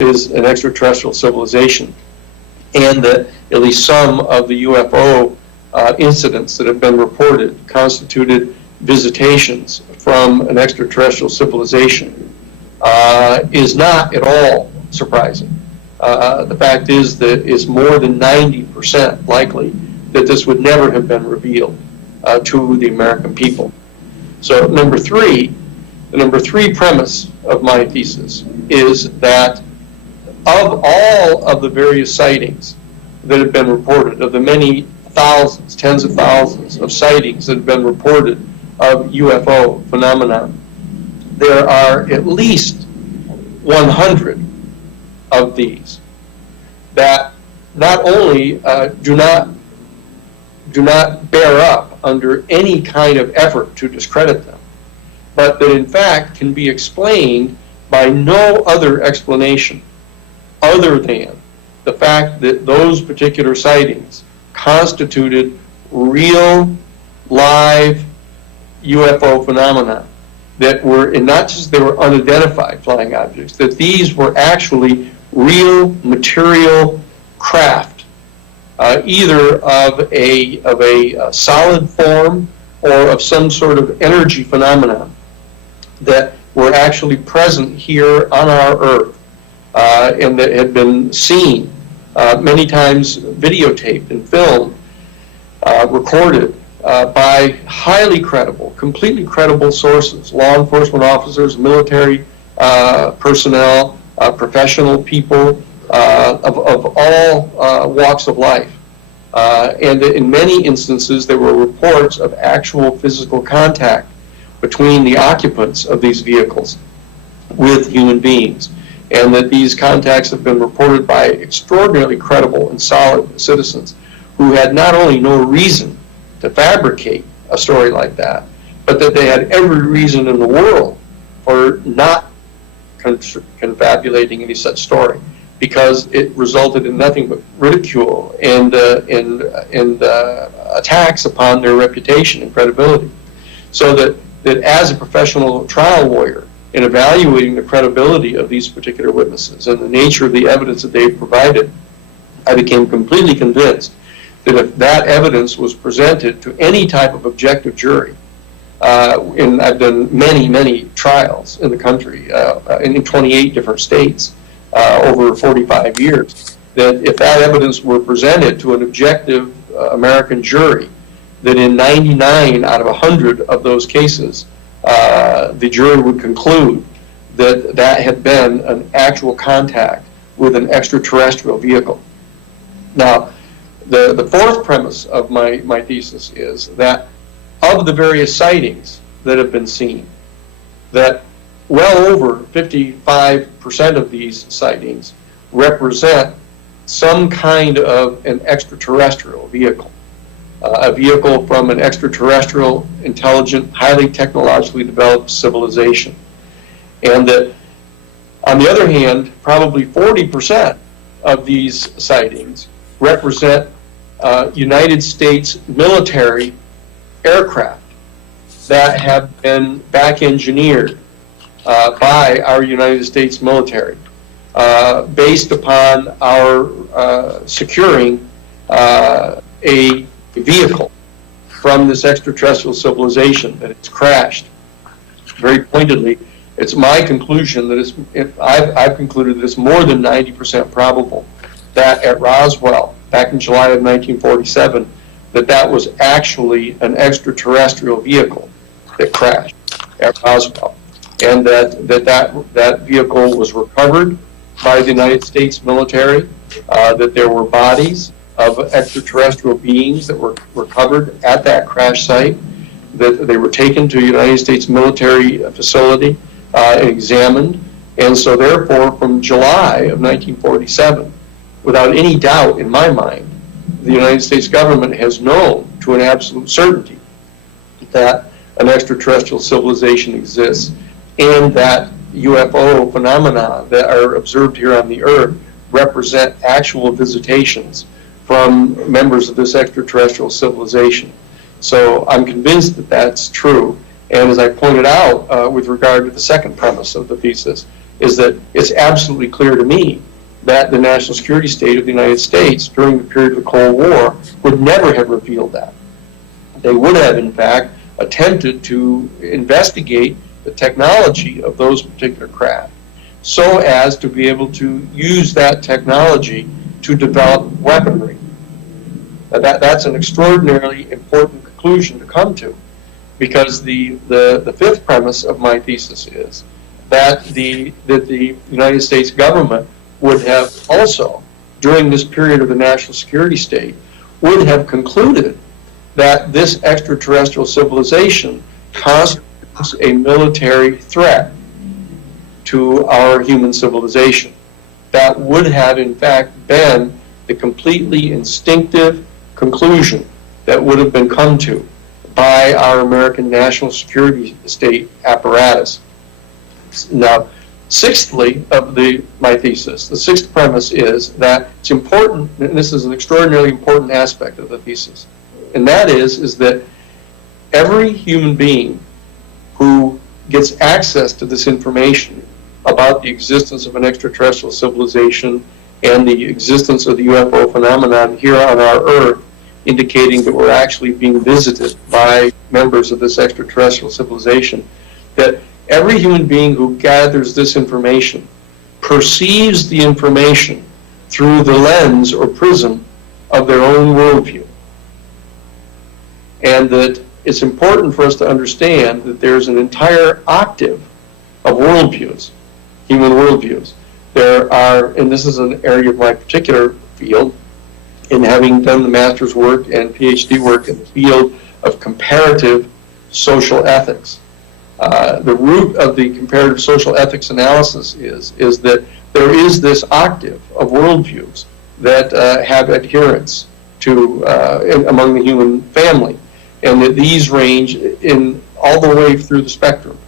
is an extraterrestrial civilization, and that at least some of the UFO incidents that have been reported constituted visitations from an extraterrestrial civilization is not at all surprising. The fact is that it's more than 90% likely that this would never have been revealed to the American people. So the number three premise of my thesis is that of all of the various sightings that have been reported, of the many thousands, tens of thousands of sightings that have been reported of UFO phenomena, there are at least 100 of these that not only do not bear up under any kind of effort to discredit them, but that in fact can be explained by no other explanation other than the fact that those particular sightings constituted real, live UFO phenomena that were, and not just they were unidentified flying objects, that these were actually real material craft, either of a solid form or of some sort of energy phenomenon that were actually present here on our Earth, and that had been seen many times, videotaped and filmed, recorded by highly credible, completely credible sources, law enforcement officers, military personnel, professional people of all walks of life. And in many instances, there were reports of actual physical contact between the occupants of these vehicles with human beings, and that these contacts have been reported by extraordinarily credible and solid citizens who had not only no reason to fabricate a story like that, but that they had every reason in the world for not confabulating any such story, because it resulted in nothing but ridicule and attacks upon their reputation and credibility. So that as a professional trial lawyer, in evaluating the credibility of these particular witnesses and the nature of the evidence that they've provided, I became completely convinced that if that evidence was presented to any type of objective jury, and I've done many trials in the country, in 28 different states, over 45 years, that if that evidence were presented to an objective American jury, that in 99 out of 100 of those cases, the jury would conclude that that had been an actual contact with an extraterrestrial vehicle. Now, the fourth premise of my thesis is that of the various sightings that have been seen, that well over 55% of these sightings represent some kind of an extraterrestrial vehicle. A vehicle from an extraterrestrial, intelligent, highly technologically developed civilization. And that, on the other hand, probably 40% of these sightings represent United States military aircraft that have been back engineered by our United States military, based upon our securing a vehicle from this extraterrestrial civilization that has crashed. Very pointedly, it's my conclusion that I've concluded that it's more than 90% probable that at Roswell, back in July of 1947, that was actually an extraterrestrial vehicle that crashed at Roswell, and that vehicle was recovered by the United States military, that there were bodies of extraterrestrial beings that were recovered at that crash site, that they were taken to a United States military facility and examined. And so therefore, from July of 1947, without any doubt in my mind, the United States government has known to an absolute certainty that an extraterrestrial civilization exists, and that UFO phenomena that are observed here on the Earth represent actual visitations from members of this extraterrestrial civilization. So I'm convinced that that's true. And as I pointed out with regard to the second premise of the thesis, is that it's absolutely clear to me that the national security state of the United States during the period of the Cold War would never have revealed that. They would have, in fact, attempted to investigate the technology of those particular craft so as to be able to use that technology to develop weaponry. That's an extraordinarily important conclusion to come to, because the fifth premise of my thesis is that the United States government would have also, during this period of the national security state, would have concluded that this extraterrestrial civilization constitutes a military threat to our human civilization. That would have, in fact, been the completely instinctive conclusion that would have been come to by our American national security state apparatus. Now, sixthly of my thesis, the sixth premise is that it's important, and this is an extraordinarily important aspect of the thesis, and that is that every human being who gets access to this information about the existence of an extraterrestrial civilization and the existence of the UFO phenomenon here on our Earth, indicating that we're actually being visited by members of this extraterrestrial civilization, that every human being who gathers this information perceives the information through the lens or prism of their own worldview. And that it's important for us to understand that there's an entire octave of worldviews, human worldviews. There are, and this is an area of my particular field, in having done the master's work and PhD work in the field of comparative social ethics. The root of the comparative social ethics analysis is that there is this octave of worldviews that have adherence to among the human family, and that these range in all the way through the spectrum.